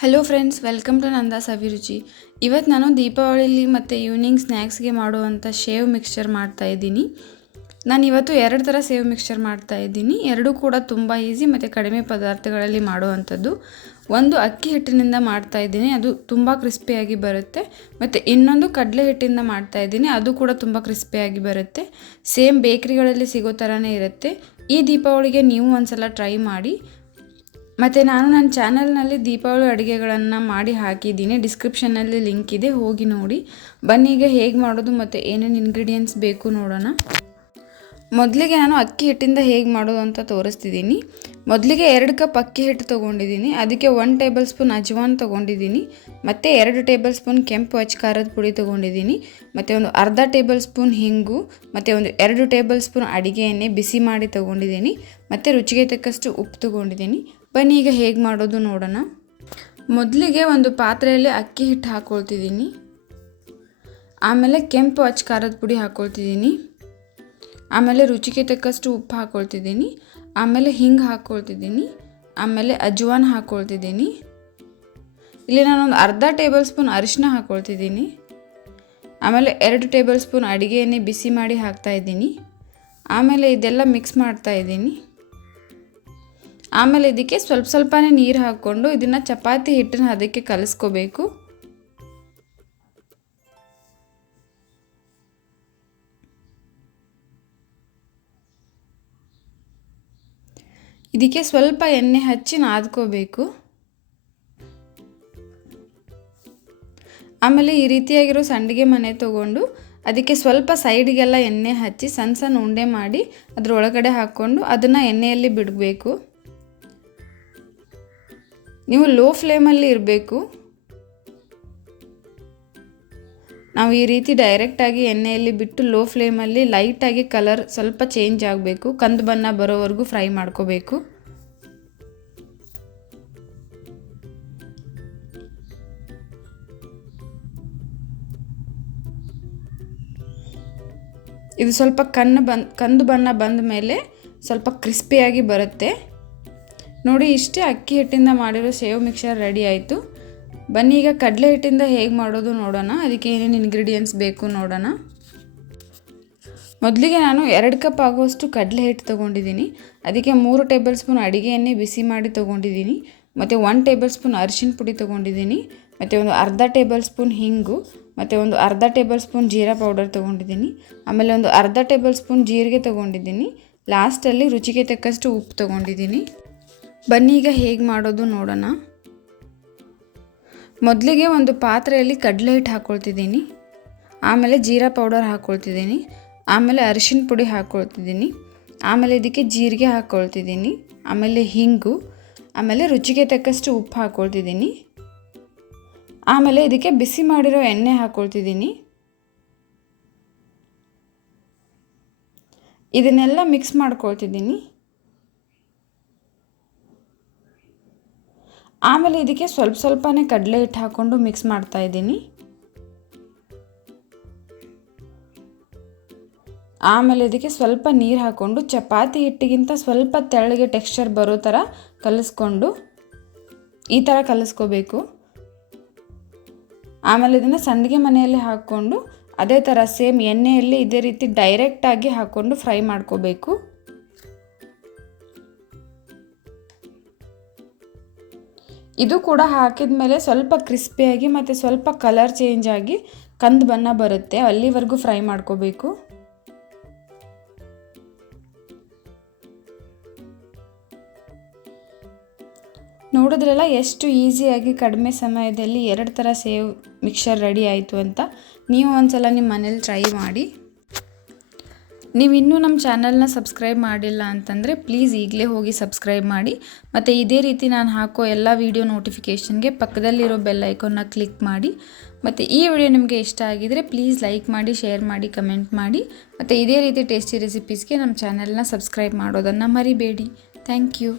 Hello friends, welcome to ನಂದಾಸ್ ಅಭಿರುಚಿ. ಇವತ್ತು ನಾನು ದೀಪಾವಳಿಲಿ ಮತ್ತು ಈವ್ನಿಂಗ್ ಸ್ನ್ಯಾಕ್ಸ್ಗೆ ಮಾಡುವಂಥ ಶೇವ್ ಮಿಕ್ಸ್ಚರ್ ಮಾಡ್ತಾಯಿದ್ದೀನಿ. ನಾನು ಇವತ್ತು 2 ಥರ ಸೇವ್ ಮಿಕ್ಸ್ಚರ್ ಮಾಡ್ತಾಯಿದ್ದೀನಿ. ಎರಡೂ ಕೂಡ ತುಂಬ ಈಸಿ ಮತ್ತು ಕಡಿಮೆ ಪದಾರ್ಥಗಳಲ್ಲಿ ಮಾಡುವಂಥದ್ದು. ಒಂದು ಅಕ್ಕಿ ಹಿಟ್ಟಿನಿಂದ ಮಾಡ್ತಾಯಿದ್ದೀನಿ, ಅದು ತುಂಬ ಕ್ರಿಸ್ಪಿಯಾಗಿ ಬರುತ್ತೆ. ಮತ್ತು ಇನ್ನೊಂದು ಕಡಲೆ ಹಿಟ್ಟಿಂದ ಮಾಡ್ತಾಯಿದ್ದೀನಿ, ಅದು ಕೂಡ ತುಂಬ ಕ್ರಿಸ್ಪಿಯಾಗಿ ಬರುತ್ತೆ. ಸೇಮ್ ಬೇಕ್ರಿಗಳಲ್ಲಿ ಸಿಗೋ ಥರನೇ ಇರುತ್ತೆ. ಈ ದೀಪಾವಳಿಗೆ ನೀವು ಒಂದ್ಸಲ ಟ್ರೈ ಮಾಡಿ. ಮತ್ತು ನಾನು ನನ್ನ ಚಾನಲ್ನಲ್ಲಿ ದೀಪಾವಳಿ ಅಡುಗೆಗಳನ್ನು ಮಾಡಿ ಹಾಕಿದ್ದೀನಿ, ಡಿಸ್ಕ್ರಿಪ್ಷನ್ನಲ್ಲಿ ಲಿಂಕ್ ಇದೆ, ಹೋಗಿ ನೋಡಿ. ಬನ್ನಿ ಈಗ ಹೇಗೆ ಮಾಡೋದು ಮತ್ತು ಏನೇನು ಇಂಗ್ರೀಡಿಯೆಂಟ್ಸ್ ಬೇಕು ನೋಡೋಣ. ಮೊದಲಿಗೆ ನಾನು ಅಕ್ಕಿ ಹಿಟ್ಟಿಂದ ಹೇಗೆ ಮಾಡೋದು ಅಂತ ತೋರಿಸ್ತಿದ್ದೀನಿ. ಮೊದಲಿಗೆ 2 ಕಪ್ ಅಕ್ಕಿ ಹಿಟ್ಟು ತೊಗೊಂಡಿದ್ದೀನಿ, ಅದಕ್ಕೆ 1 ಟೇಬಲ್ ಸ್ಪೂನ್ ಅಜ್ವಾನ್ ತೊಗೊಂಡಿದ್ದೀನಿ, ಮತ್ತು 2 ಟೇಬಲ್ ಸ್ಪೂನ್ ಕೆಂಪು ಅಚ್ಚ ಖಾರದ ಪುಡಿ ತೊಗೊಂಡಿದ್ದೀನಿ, ಮತ್ತು ಒಂದು ಅರ್ಧ ಟೇಬಲ್ ಸ್ಪೂನ್ ಹಿಂಗು, ಮತ್ತು ಒಂದು 2 ಟೇಬಲ್ ಸ್ಪೂನ್ ಅಡುಗೆ ಎಣ್ಣೆ ಬಿಸಿ ಮಾಡಿ ತೊಗೊಂಡಿದ್ದೀನಿ, ಮತ್ತು ರುಚಿಗೆ ತಕ್ಕಷ್ಟು ಉಪ್ಪು ತೊಗೊಂಡಿದ್ದೀನಿ. ಬನ್ನಿ ಈಗ ಹೇಗೆ ಮಾಡೋದು ನೋಡೋಣ. ಮೊದಲಿಗೆ ಒಂದು ಪಾತ್ರೆಯಲ್ಲಿ ಅಕ್ಕಿ ಹಿಟ್ಟು ಹಾಕ್ಕೊಳ್ತಿದ್ದೀನಿ, ಆಮೇಲೆ ಕೆಂಪು ಅಚ್ಚ ಖಾರದ ಪುಡಿ ಹಾಕ್ಕೊಳ್ತಿದ್ದೀನಿ, ಆಮೇಲೆ ರುಚಿಗೆ ತಕ್ಕಷ್ಟು ಉಪ್ಪು ಹಾಕ್ಕೊಳ್ತಿದ್ದೀನಿ, ಆಮೇಲೆ ಹಿಂಗೆ ಹಾಕ್ಕೊಳ್ತಿದ್ದೀನಿ, ಆಮೇಲೆ ಅಜ್ವಾನ್ ಹಾಕ್ಕೊಳ್ತಿದ್ದೀನಿ. ಇಲ್ಲಿ ನಾನೊಂದು ಅರ್ಧ ಟೇಬಲ್ ಸ್ಪೂನ್ ಅರಿಶಿನ ಹಾಕ್ಕೊಳ್ತಿದ್ದೀನಿ, ಆಮೇಲೆ 2 ಟೇಬಲ್ ಸ್ಪೂನ್ ಅಡುಗೆ ಎಣ್ಣೆ ಬಿಸಿ ಮಾಡಿ ಹಾಕ್ತಾಯಿದ್ದೀನಿ. ಆಮೇಲೆ ಇದೆಲ್ಲ ಮಿಕ್ಸ್ ಮಾಡ್ತಾಯಿದ್ದೀನಿ. ಆಮೇಲೆ ಇದಕ್ಕೆ ಸ್ವಲ್ಪನೇ ನೀರು ಹಾಕ್ಕೊಂಡು ಇದನ್ನು ಚಪಾತಿ ಹಿಟ್ಟನ್ನು ಅದಕ್ಕೆ ಕಲಿಸ್ಕೋಬೇಕು. ಇದಕ್ಕೆ ಸ್ವಲ್ಪ ಎಣ್ಣೆ ಹಚ್ಚಿ ನಾದ್ಕೋಬೇಕು. ಆಮೇಲೆ ಈ ರೀತಿಯಾಗಿರೋ ಸಂಡಿಗೆ ಮನೆ ತೊಗೊಂಡು ಅದಕ್ಕೆ ಸ್ವಲ್ಪ ಸೈಡಿಗೆಲ್ಲ ಎಣ್ಣೆ ಹಚ್ಚಿ ಸಣ್ಣ ಸಣ್ಣ ಉಂಡೆ ಮಾಡಿ ಅದರೊಳಗಡೆ ಹಾಕ್ಕೊಂಡು ಅದನ್ನು ಎಣ್ಣೆಯಲ್ಲಿ ಬಿಡಬೇಕು. ನೀವು ಲೋ ಫ್ಲೇಮಲ್ಲಿ ಇರಬೇಕು. ನಾವು ಈ ರೀತಿ ಡೈರೆಕ್ಟಾಗಿ ಎಣ್ಣೆಯಲ್ಲಿ ಬಿಟ್ಟು ಲೋ ಫ್ಲೇಮಲ್ಲಿ ಲೈಟಾಗಿ ಕಲರ್ ಸ್ವಲ್ಪ ಚೇಂಜ್ ಆಗಬೇಕು, ಕಂದು ಬಣ್ಣ ಬರೋವರೆಗೂ ಫ್ರೈ ಮಾಡ್ಕೋಬೇಕು. ಇದು ಸ್ವಲ್ಪ ಕಂದು ಬಣ್ಣ ಬಂದ ಮೇಲೆ ಸ್ವಲ್ಪ ಕ್ರಿಸ್ಪಿಯಾಗಿ ಬರುತ್ತೆ ನೋಡಿ. ಇಷ್ಟೇ, ಅಕ್ಕಿ ಹಿಟ್ಟಿಂದ ಮಾಡಿರೋ ಸೇವ್ ಮಿಕ್ಸ್ಚರ್ ರೆಡಿ ಆಯಿತು. ಬನ್ನಿ ಈಗ ಕಡಲೆ ಹಿಟ್ಟಿಂದ ಹೇಗೆ ಮಾಡೋದು ನೋಡೋಣ. ಅದಕ್ಕೆ ಏನೇನು ಇಂಗ್ರೀಡಿಯೆಂಟ್ಸ್ ಬೇಕು ನೋಡೋಣ. ಮೊದಲಿಗೆ ನಾನು 2 ಕಪ್ ಆಗುವಷ್ಟು ಕಡಲೆ ಹಿಟ್ಟು ತೊಗೊಂಡಿದ್ದೀನಿ, ಅದಕ್ಕೆ 3 ಟೇಬಲ್ ಸ್ಪೂನ್ ಅಡುಗೆ ಎಣ್ಣೆ ಬಿಸಿ ಮಾಡಿ ತೊಗೊಂಡಿದ್ದೀನಿ, ಮತ್ತು 1 ಟೇಬಲ್ ಸ್ಪೂನ್ ಅರಿಶಿನ ಪುಡಿ ತೊಗೊಂಡಿದ್ದೀನಿ, ಮತ್ತು ಒಂದು ಅರ್ಧ ಟೇಬಲ್ ಸ್ಪೂನ್ ಹಿಂಗು, ಮತ್ತು ಒಂದು ಅರ್ಧ ಟೇಬಲ್ ಸ್ಪೂನ್ ಜೀರಾ ಪೌಡರ್ ತೊಗೊಂಡಿದ್ದೀನಿ, ಆಮೇಲೆ ಒಂದು ಅರ್ಧ ಟೇಬಲ್ ಸ್ಪೂನ್ ಜೀರಿಗೆ ತೊಗೊಂಡಿದ್ದೀನಿ, ಲಾಸ್ಟಲ್ಲಿ ರುಚಿಗೆ ತಕ್ಕಷ್ಟು ಉಪ್ಪು ತೊಗೊಂಡಿದ್ದೀನಿ. ಬನ್ನಿ ಈಗ ಹೇಗೆ ಮಾಡೋದು ನೋಡೋಣ. ಮೊದಲಿಗೆ ಒಂದು ಪಾತ್ರೆಯಲ್ಲಿ ಕಡಲೆ ಹಿಟ್ಟು ಹಾಕ್ಕೊಳ್ತಿದ್ದೀನಿ, ಆಮೇಲೆ ಜೀರಾ ಪೌಡರ್ ಹಾಕ್ಕೊಳ್ತಿದ್ದೀನಿ, ಆಮೇಲೆ ಅರಿಶಿನ ಪುಡಿ ಹಾಕ್ಕೊಳ್ತಿದ್ದೀನಿ, ಆಮೇಲೆ ಇದಕ್ಕೆ ಜೀರಿಗೆ ಹಾಕ್ಕೊಳ್ತಿದ್ದೀನಿ, ಆಮೇಲೆ ಹಿಂಗು, ಆಮೇಲೆ ರುಚಿಗೆ ತಕ್ಕಷ್ಟು ಉಪ್ಪು ಹಾಕ್ಕೊಳ್ತಿದ್ದೀನಿ, ಆಮೇಲೆ ಇದಕ್ಕೆ ಬಿಸಿ ಮಾಡಿರೋ ಎಣ್ಣೆ ಹಾಕ್ಕೊಳ್ತಿದ್ದೀನಿ. ಇದನ್ನೆಲ್ಲ ಮಿಕ್ಸ್ ಮಾಡ್ಕೊಳ್ತಿದ್ದೀನಿ. ಆಮೇಲೆ ಇದಕ್ಕೆ ಸ್ವಲ್ಪನೇ ಕಡಲೆ ಹಿಟ್ಟು ಹಾಕ್ಕೊಂಡು ಮಿಕ್ಸ್ ಮಾಡ್ತಾ ಇದ್ದೀನಿ. ಆಮೇಲೆ ಇದಕ್ಕೆ ಸ್ವಲ್ಪ ನೀರು ಹಾಕ್ಕೊಂಡು ಚಪಾತಿ ಹಿಟ್ಟಿಗಿಂತ ಸ್ವಲ್ಪ ತೆಳ್ಳಗೆ ಟೆಕ್ಸ್ಚರ್ ಬರೋ ಥರ ಕಲಿಸ್ಕೊಂಡು ಈ ಥರ ಕಲಿಸ್ಕೋಬೇಕು. ಆಮೇಲೆ ಇದನ್ನು ಸಂಡಿಗೆ ಮನೆಯಲ್ಲಿ ಹಾಕ್ಕೊಂಡು ಅದೇ ಥರ ಸೇಮ್ ಎಣ್ಣೆಯಲ್ಲಿ ಇದೇ ರೀತಿ ಡೈರೆಕ್ಟಾಗಿ ಹಾಕ್ಕೊಂಡು ಫ್ರೈ ಮಾಡ್ಕೋಬೇಕು. ಇದು ಕೂಡ ಹಾಕಿದ ಮೇಲೆ ಸ್ವಲ್ಪ ಕ್ರಿಸ್ಪಿಯಾಗಿ ಮತ್ತು ಸ್ವಲ್ಪ ಕಲರ್ ಚೇಂಜ್ ಆಗಿ ಕಂದು ಬಣ್ಣ ಬರುತ್ತೆ, ಅಲ್ಲಿವರೆಗೂ ಫ್ರೈ ಮಾಡ್ಕೋಬೇಕು. ನೋಡಿದ್ರಲ್ಲ ಎಷ್ಟು ಈಸಿಯಾಗಿ ಕಡಿಮೆ ಸಮಯದಲ್ಲಿ 2 ಥರ ಸೇವ್ ಮಿಕ್ಸ್ಚರ್ ರೆಡಿ ಆಯಿತು ಅಂತ. ನೀವು ಒಂದ್ಸಲ ನಿಮ್ಮ ಮನೇಲಿ ಟ್ರೈ ಮಾಡಿ. ನೀವು ಇನ್ನೂ ನಮ್ಮ ಚಾನಲ್ನ ಸಬ್ಸ್ಕ್ರೈಬ್ ಮಾಡಿಲ್ಲ ಅಂತಂದರೆ ಪ್ಲೀಸ್ ಈಗಲೇ ಹೋಗಿ ಸಬ್ಸ್ಕ್ರೈಬ್ ಮಾಡಿ. ಮತ್ತು ಇದೇ ರೀತಿ ನಾನು ಹಾಕೋ ಎಲ್ಲ ವೀಡಿಯೋ ನೋಟಿಫಿಕೇಷನ್ಗೆ ಪಕ್ಕದಲ್ಲಿರೋ ಬೆಲ್ ಐಕಾನ್ನ ಕ್ಲಿಕ್ ಮಾಡಿ. ಮತ್ತು ಈ ವಿಡಿಯೋ ನಿಮಗೆ ಇಷ್ಟ ಆಗಿದರೆ ಪ್ಲೀಸ್ ಲೈಕ್ ಮಾಡಿ, ಶೇರ್ ಮಾಡಿ, ಕಮೆಂಟ್ ಮಾಡಿ. ಮತ್ತು ಇದೇ ರೀತಿ ಟೇಸ್ಟಿ ರೆಸಿಪೀಸ್ಗೆ ನಮ್ಮ ಚಾನಲ್ನ ಸಬ್ಸ್ಕ್ರೈಬ್ ಮಾಡೋದನ್ನು ಮರಿಬೇಡಿ. Thank you.